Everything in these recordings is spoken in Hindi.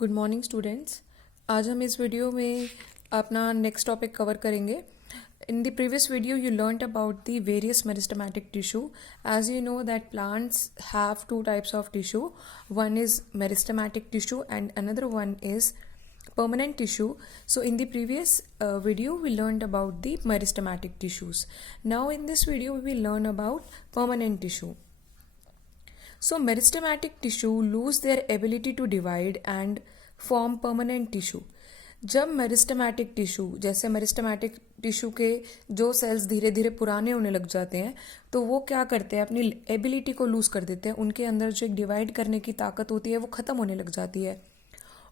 Good morning students. आज हम इस वीडियो में अपना नेक्स्ट टॉपिक कवर करेंगे। In the previous video, you learnt about the various meristematic tissue. As you know that plants have two types of tissue. One is meristematic tissue and another one is permanent tissue. So in the previous video, we learned about the meristematic tissues. Now in this video, we will learn about permanent tissue. So meristematic tissue lose their ability to divide and form permanent tissue. जब मेरिस्टेमेटिक टिश्यू जैसे मेरिस्टेमेटिक टिश्यू के जो सेल्स धीरे धीरे पुराने होने लग जाते हैं तो वो क्या करते हैं, अपनी एबिलिटी को लूज कर देते हैं। उनके अंदर जो एक डिवाइड करने की ताकत होती है वो ख़त्म होने लग जाती है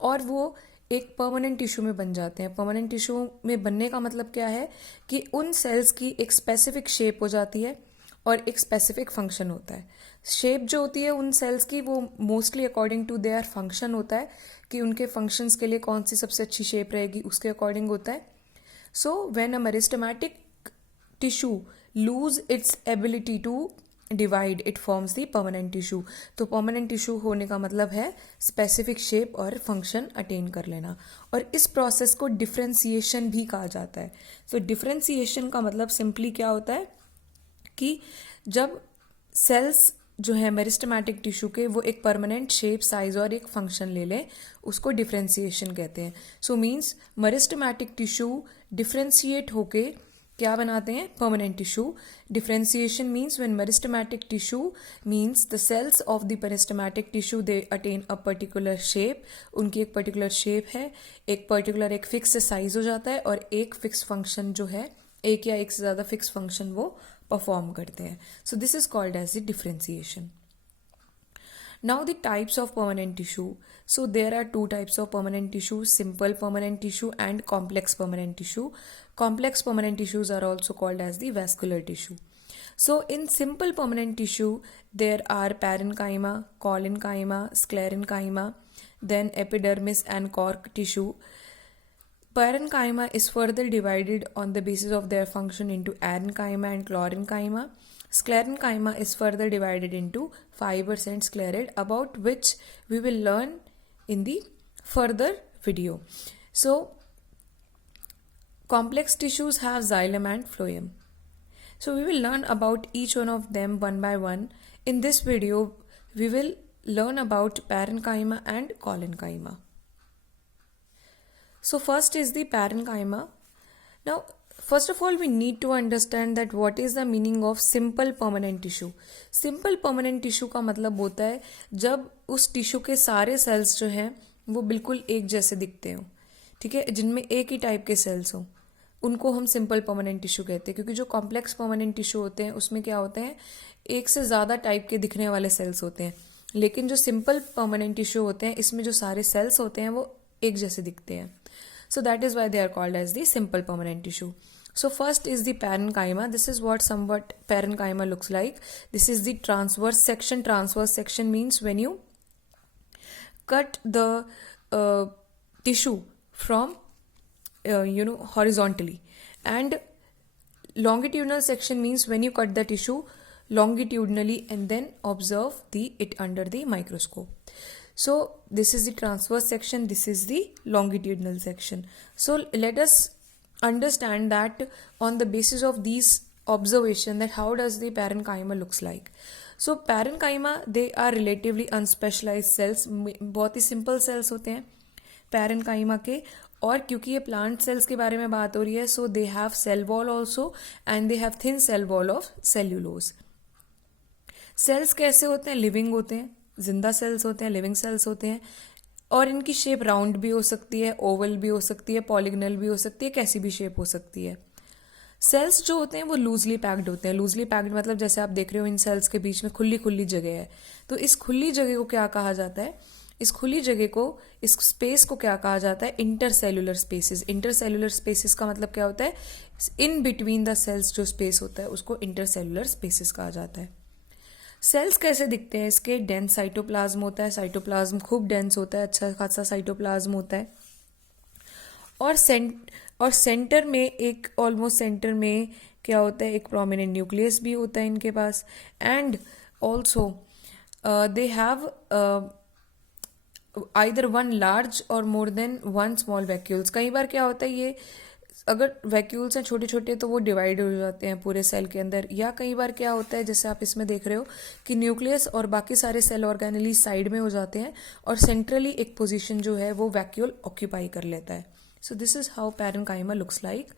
और वो एक परमानेंट टिश्यू में बन जाते हैं। परमानेंट टिश्यू में बनने का मतलब क्या है कि उन सेल्स की एक स्पेसिफिक शेप हो जाती है और एक स्पेसिफिक फंक्शन होता है। शेप जो होती है उन सेल्स की वो mostly according to their function होता है कि उनके फंक्शंस के लिए कौन सी सबसे अच्छी शेप रहेगी उसके अकॉर्डिंग होता है। So when a meristematic tissue lose its ability to divide it forms the permanent tissue. तो परमानेंट टिश्यू होने का मतलब है स्पेसिफिक शेप और फंक्शन अटेन कर लेना, और इस प्रोसेस को डिफ्रेंसिएशन भी कहा जाता है। तो डिफ्रेंसिएशन का मतलब सिंपली क्या होता है कि जब सेल्स जो है मेरिस्टेमेटिक टिश्यू के वो एक परमानेंट शेप, साइज और एक फंक्शन ले लें, उसको डिफ्रेंसिएशन कहते हैं। So means meristematic tissue differentiate होके क्या बनाते हैं, permanent tissue. Differentiation means when meristematic tissue means the cells of the meristematic tissue they attain a particular shape. उनकी एक पर्टिकुलर शेप है, एक पर्टिकुलर एक फिक्स साइज हो जाता है और एक फिक्स फंक्शन जो है, एक या एक से ज़्यादा फिक्स फंक्शन वो परफॉर्म करते हैं। So this is called as the differentiation. Now the types of permanent tissue. So there are two types of permanent tissue: simple permanent tissue and complex permanent tissue. Complex permanent tissues are also called as the vascular tissue. So in simple permanent tissue there are parenchyma, collenchyma, sclerenchyma, then epidermis and cork tissue. Parenchyma is further divided on the basis of their function into arenchyma and chlorenchyma. Sclerenchyma is further divided into fibers and sclerate, about which we will learn in the further video. So complex tissues have xylem and phloem. So we will learn about each one of them one by one. In this video we will learn about parenchyma and collenchyma. So first is the parenchyma. Now first of all we need to understand that what is the meaning of simple permanent tissue. Simple permanent tissue का मतलब होता है जब उस टिश्यू के सारे सेल्स जो हैं वो बिल्कुल एक जैसे दिखते हों, ठीक है, जिनमें एक ही टाइप के सेल्स हों, उनको हम सिंपल परमानेंट टिश्यू कहते हैं। क्योंकि जो कॉम्प्लेक्स परमानेंट टिश्यू होते हैं उसमें क्या होते हैं, एक से ज़्यादा टाइप के दिखने वाले सेल्स होते हैं, लेकिन जो सिंपल परमानेंट टिश्यू होते हैं इसमें जो सारे सेल्स होते हैं वो एक जैसे दिखते हैं। So that is why they are called as the simple permanent tissue. So first is the parenchyma. This is what somewhat parenchyma looks like. This is the transverse section. Transverse section means when you cut the tissue from horizontally, and longitudinal section means when you cut the tissue longitudinally and then observe it under the microscope. So this is the transverse section, this is the longitudinal section. So let us understand that on the basis of these observation that how does the parenchyma looks like. So parenchyma they are relatively unspecialized cells. बहुत ही simple cells होते हैं parenchyma के, और क्योंकि ये प्लांट सेल्स के बारे में बात हो रही है so they have cell wall also and they have thin cell wall of cellulose. Cells कैसे होते हैं, लिविंग होते हैं, जिंदा सेल्स होते हैं, लिविंग सेल्स होते हैं, और इनकी शेप राउंड भी हो सकती है, ओवल भी हो सकती है, पॉलीगनल भी हो सकती है, कैसी भी शेप हो सकती है। सेल्स जो होते हैं वो लूजली पैक्ड होते हैं। लूजली पैक्ड मतलब जैसे आप देख रहे हो इन सेल्स के बीच में खुली खुली जगह है, तो इस खुली जगह को क्या कहा जाता है, इस खुली जगह को, इस स्पेस को क्या कहा जाता है, इंटरसेल्युलर स्पेसेस। इंटरसेल्युलर स्पेसेस का मतलब क्या होता है, इन बिटवीन द सेल्स जो स्पेस होता है उसको इंटरसेल्युलर स्पेसेस कहा जाता है। सेल्स कैसे दिखते हैं, इसके डेंस साइटोप्लाज्म होता है, साइटोप्लाज्म खूब डेंस होता है, अच्छा खासा साइटोप्लाज्म होता है, और सेंटर में एक ऑलमोस्ट सेंटर में क्या होता है, एक प्रोमिनेंट न्यूक्लियस भी होता है इनके पास, and also they have either one large और more than one small vacuoles. कई बार क्या होता है, ये अगर वैक्यूल्स हैं छोटे छोटे तो वो डिवाइड हो जाते हैं पूरे सेल के अंदर, या कई बार क्या होता है जैसे आप इसमें देख रहे हो कि न्यूक्लियस और बाकी सारे सेल ऑर्गेनेली साइड में हो जाते हैं और सेंट्रली एक पोजीशन जो है वो वैक्यूल ऑक्यूपाई कर लेता है। सो this is how parenchyma looks like.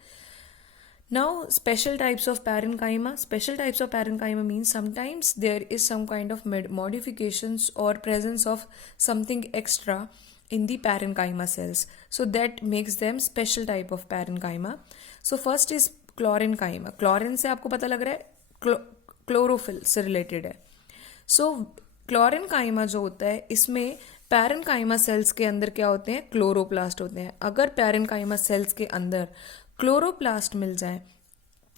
Now, special types of parenchyma. Special types of parenchyma means sometimes there is some kind of modifications or presence of something extra in the parenchyma cells. So that makes them special type of parenchyma. So first is chlorenchyma. Chlorine से आपको पता लग रहा है क्लोरोफिल से रिलेटेड है। सो क्लोरेनकाइमा जो होता है इसमें पैरेनकाइमा सेल्स के अंदर क्या होते हैं, क्लोरोप्लास्ट होते हैं। अगर पैरेनकाइमा सेल्स के अंदर क्लोरोप्लास्ट मिल जाए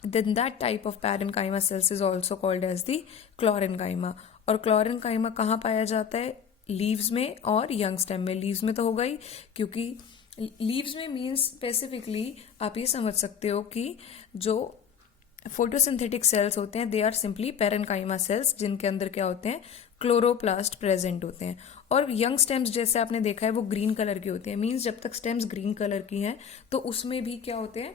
then that type of parenchyma cells is also called as the chlorenchyma। और chlorenchyma कहाँ पाया जाता है, लीव्स में और यंग स्टेम में। लीव्स में तो होगा ही, क्योंकि लीव्स में मीन्स स्पेसिफिकली आप ये समझ सकते हो कि जो फोटोसिंथेटिक सेल्स होते हैं they are simply parenchyma cells, जिनके अंदर क्या होते हैं, क्लोरोप्लास्ट प्रेजेंट होते हैं। और यंग स्टेम्स जैसे आपने देखा है वो ग्रीन कलर की होती है, मीन्स जब तक स्टेम्स ग्रीन कलर की हैं तो उसमें भी क्या होते हैं,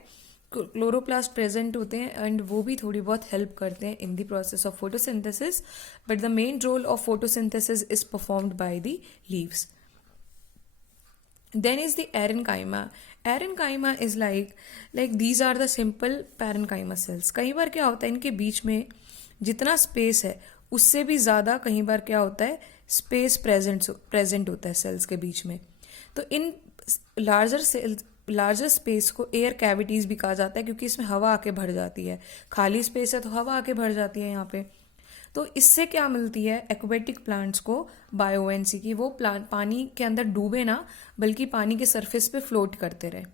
क्लोरोप्लास्ट प्रेजेंट होते हैं एंड वो भी थोड़ी बहुत हेल्प करते हैं in the process of photosynthesis, but the main role of photosynthesis is performed by the leaves. Then is the parenchyma. Parenchyma is like these are the simple parenchyma cells. कई बार क्या होता है इनके बीच में जितना स्पेस है उससे भी ज़्यादा कई बार क्या होता है स्पेस प्रेजेंट होता है सेल्स के बीच में। तो इन लार्जर स्पेस को एयर कैविटीज भी कहा जाता है, क्योंकि इसमें हवा आके भर जाती है। खाली स्पेस है तो हवा आके भर जाती है यहाँ पे। तो इससे क्या मिलती है एक्वेटिक प्लांट्स को बायोएनसी की, वो प्लांट पानी के अंदर डूबे ना बल्कि पानी के सरफेस पे फ्लोट करते रहे।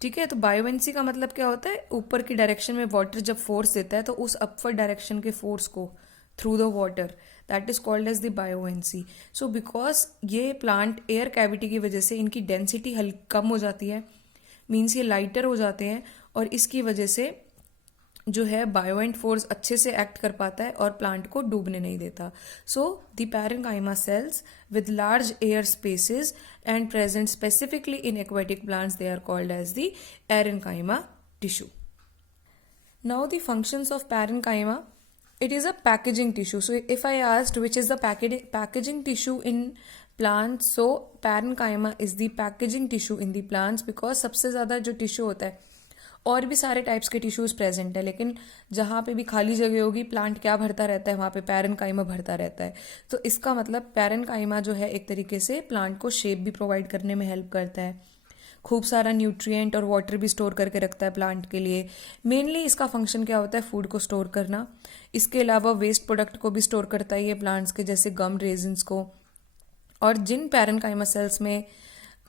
ठीक है, तो बायोएनसी का मतलब क्या होता है, ऊपर की डायरेक्शन में वाटर जब फोर्स देता है तो उस अपवर्ड डायरेक्शन के फोर्स को through the water, that is called as the buoyancy. So because ये प्लांट एयर कैविटी की वजह से इनकी डेंसिटी कम हो जाती है, मीन्स ये लाइटर हो जाते हैं, और इसकी वजह से जो है बायोएंट फोर्स अच्छे से एक्ट कर पाता है और प्लांट को डूबने नहीं देता। So the parenchyma cells with large air spaces and present specifically in aquatic plants, they are called as the parenchyma tissue. Now the functions of parenchyma, it is a packaging tissue. So if I asked which is the packaging tissue in plants, so parenchyma is the packaging tissue in the plants, because सबसे ज़्यादा जो टिश्यू होता है, और भी सारे टाइप्स के टिश्यूज प्रेजेंट है, लेकिन जहाँ पे भी खाली जगह होगी प्लांट क्या भरता रहता है, वहाँ पे पैरेनकाइमा भरता रहता है। तो इसका मतलब पैरेनकाइमा जो है एक तरीके से प्लांट को शेप भी प्रोवाइड करने में हेल्प करता है, खूब सारा न्यूट्रिएंट और वाटर भी स्टोर करके रखता है प्लांट के लिए। मेनली इसका फंक्शन क्या होता है, फूड को स्टोर करना। इसके अलावा वेस्ट प्रोडक्ट को भी स्टोर करता है ये प्लांट्स के, जैसे गम रेजिन्स को। और जिन पैरेनकाइमा सेल्स में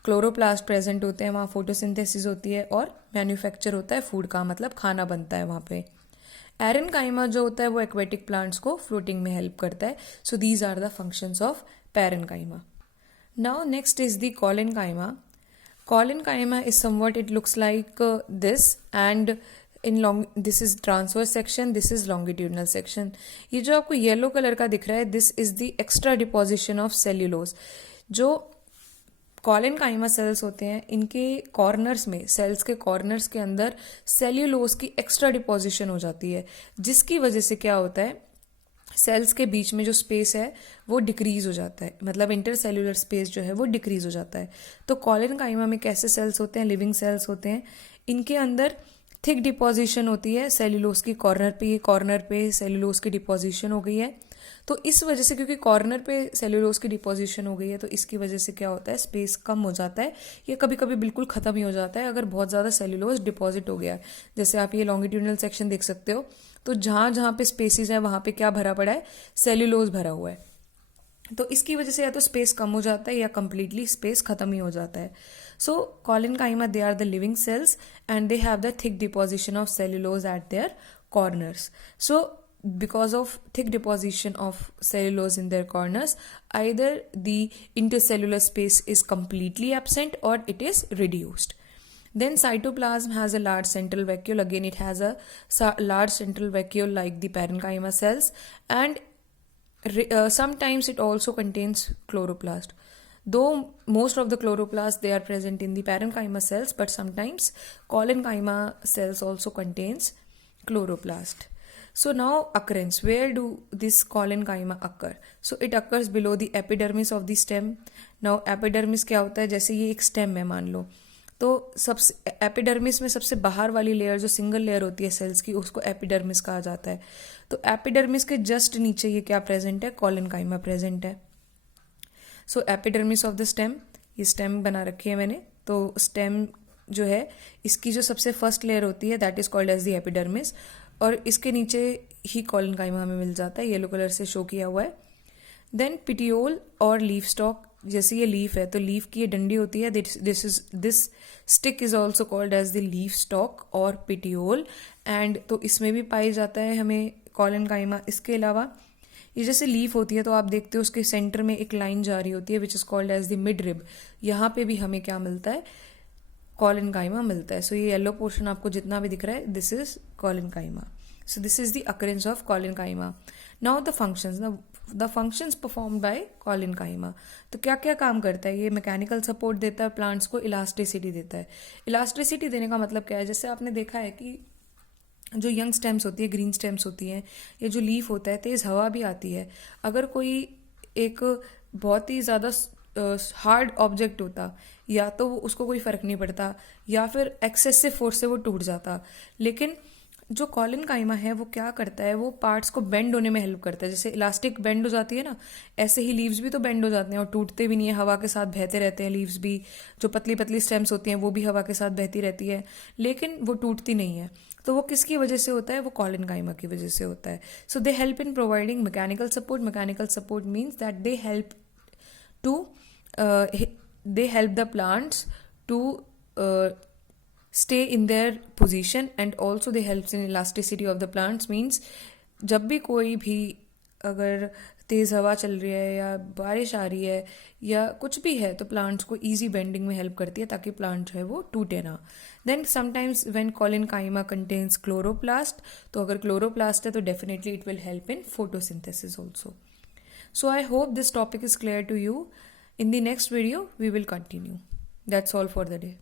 क्लोरोप्लास्ट प्रेजेंट होते हैं वहाँ फोटोसिंथेसिस होती है और मैन्युफैक्चर होता है फूड का, मतलब खाना बनता है वहाँ पे। पैरेनकाइमा जो होता है वो एक्वेटिक प्लांट्स को फ्लोटिंग में हेल्प करता है। So these are the functions of parenchyma. Now next is the collenchyma. Collenchyma is somewhat, it looks like this, and this is transverse section, this is longitudinal section. ये जो आपको येलो कलर का दिख रहा है, this is the extra deposition of cellulose. जो कॉलेनकाइमा सेल्स होते हैं इनके कॉर्नर्स में, सेल्स के कॉर्नर्स के अंदर सेल्यूलोज की एक्स्ट्रा डिपोजिशन हो जाती है, जिसकी वजह से क्या होता है, सेल्स के बीच में जो स्पेस है वो डिक्रीज हो जाता है, मतलब इंटरसेल्यूलर स्पेस जो है वो डिक्रीज हो जाता है। तो कॉलेनकाइमा में कैसे सेल्स होते हैं, लिविंग सेल्स होते हैं, इनके अंदर थिक डिपोजिशन होती है सेल्यूलोज की, कॉर्नर पे सेल्यूलोज की डिपोजिशन हो गई है। तो इस वजह से, क्योंकि कॉर्नर पे सेल्यूलोज की डिपोजिशन हो गई है, तो इसकी वजह से क्या होता है, स्पेस कम हो जाता है, ये कभी कभी बिल्कुल खत्म ही हो जाता है अगर बहुत ज़्यादा सेल्यूलोज डिपॉजिट हो गया है। जैसे आप ये लॉन्गिट्यूडनल सेक्शन देख सकते हो, तो जहाँ जहाँ पे स्पेसिस है वहाँ पे क्या भरा पड़ा है, सेल्यूलोज भरा हुआ है। तो इसकी वजह से या तो स्पेस कम हो जाता है या कंप्लीटली स्पेस खत्म ही हो जाता है। So collenchyma, they are the living cells and they have the thick deposition of cellulose at their corners. So because of thick deposition of cellulose in their corners, either the intercellular space is completely absent or it is reduced. Then cytoplasm has a large central vacuole. Again, it has a large central vacuole like the parenchyma cells, and sometimes it also contains chloroplast. Though most of the chloroplasts they are present in the parenchyma cells, but sometimes collenchyma cells also contains chloroplast. So now occurrence, where do this collenchyma occur? So it occurs below the epidermis of the stem. Now epidermis क्या होता है, जैसे ये एक स्टेम है मान लो, तो सबसे एपिडर्मिस में सबसे बाहर वाली लेयर जो सिंगल लेयर होती है सेल्स की, उसको एपिडर्मिस कहा जाता है. तो एपिडर्मिस के जस्ट नीचे ये क्या प्रेजेंट है, कॉलेनकाइमा प्रेजेंट है. So epidermis of the stem, ये स्टेम बना रखी है मैंने. तो स्टेम जो है इसकी जो सबसे फर्स्ट लेयर होती है that is called as the epidermis, और इसके नीचे ही कॉलेनकाइमा हमें मिल जाता है, येलो कलर से शो किया हुआ है. देन पिटियोल और लीफ स्टॉक, जैसे ये लीफ है तो लीफ की ये डंडी होती है, this stick is also called as the leaf stalk और पिटियोल, एंड तो इसमें भी पाई जाता है हमें कॉलेनकाइमा. इसके अलावा ये जैसे लीफ होती है तो आप देखते हो उसके सेंटर में एक लाइन जा रही होती है which is called as the mid rib. यहाँ पे भी हमें क्या मिलता है, कॉलेनकाइमा मिलता है. सो ये येलो पोर्शन आपको जितना भी दिख रहा है, this is collenchyma. So this is the occurrence of collenchyma. Now the functions. The functions performed by collenchyma. तो क्या क्या काम करता है ये, मैकेनिकल सपोर्ट देता है प्लांट्स को, इलास्टिसिटी देता है. इलास्टिसिटी देने का मतलब क्या है, जैसे आपने देखा है कि जो यंग स्टेम्स होती है, ग्रीन स्टेम्स होती हैं, ये जो लीफ होता है तेज़ हवा भी आती है, अगर कोई एक बहुत ही ज़्यादा हार्ड ऑब्जेक्ट होता या तो उसको कोई फ़र्क नहीं पड़ता, या फिर एक्सेसिव फोर्स से वो टूट जाता. लेकिन जो कॉलेनकाइमा है वो क्या करता है, वो पार्ट्स को बेंड होने में हेल्प करता है. जैसे इलास्टिक बेंड हो जाती है ना, ऐसे ही लीव्स भी तो बेंड हो जाते हैं और टूटते भी नहीं है, हवा के साथ बहते रहते हैं. लीव्स भी जो पतली पतली स्टेम्स होती हैं वो भी हवा के साथ बहती रहती है, लेकिन वो टूटती नहीं है. तो वो किसकी वजह से होता है, वो कॉलेनकाइमा की वजह से होता है. So they help in providing mechanical support. Mechanical support means that they help to they help the plants to stay in their position, and also they helps in elasticity of the plants. means जब भी कोई भी अगर तेज़ हवा चल रही है या बारिश आ रही है या कुछ भी है तो प्लांट्स को इजी बेंडिंग में हेल्प करती है ताकि प्लांट जो है वो टूटे ना. Then sometimes when collenchyma contains chloroplast, तो अगर क्लोरोप्लास्ट है तो definitely it will help in photosynthesis also. So I hope this topic is clear to you. In the next video, we will continue. That's all for the day.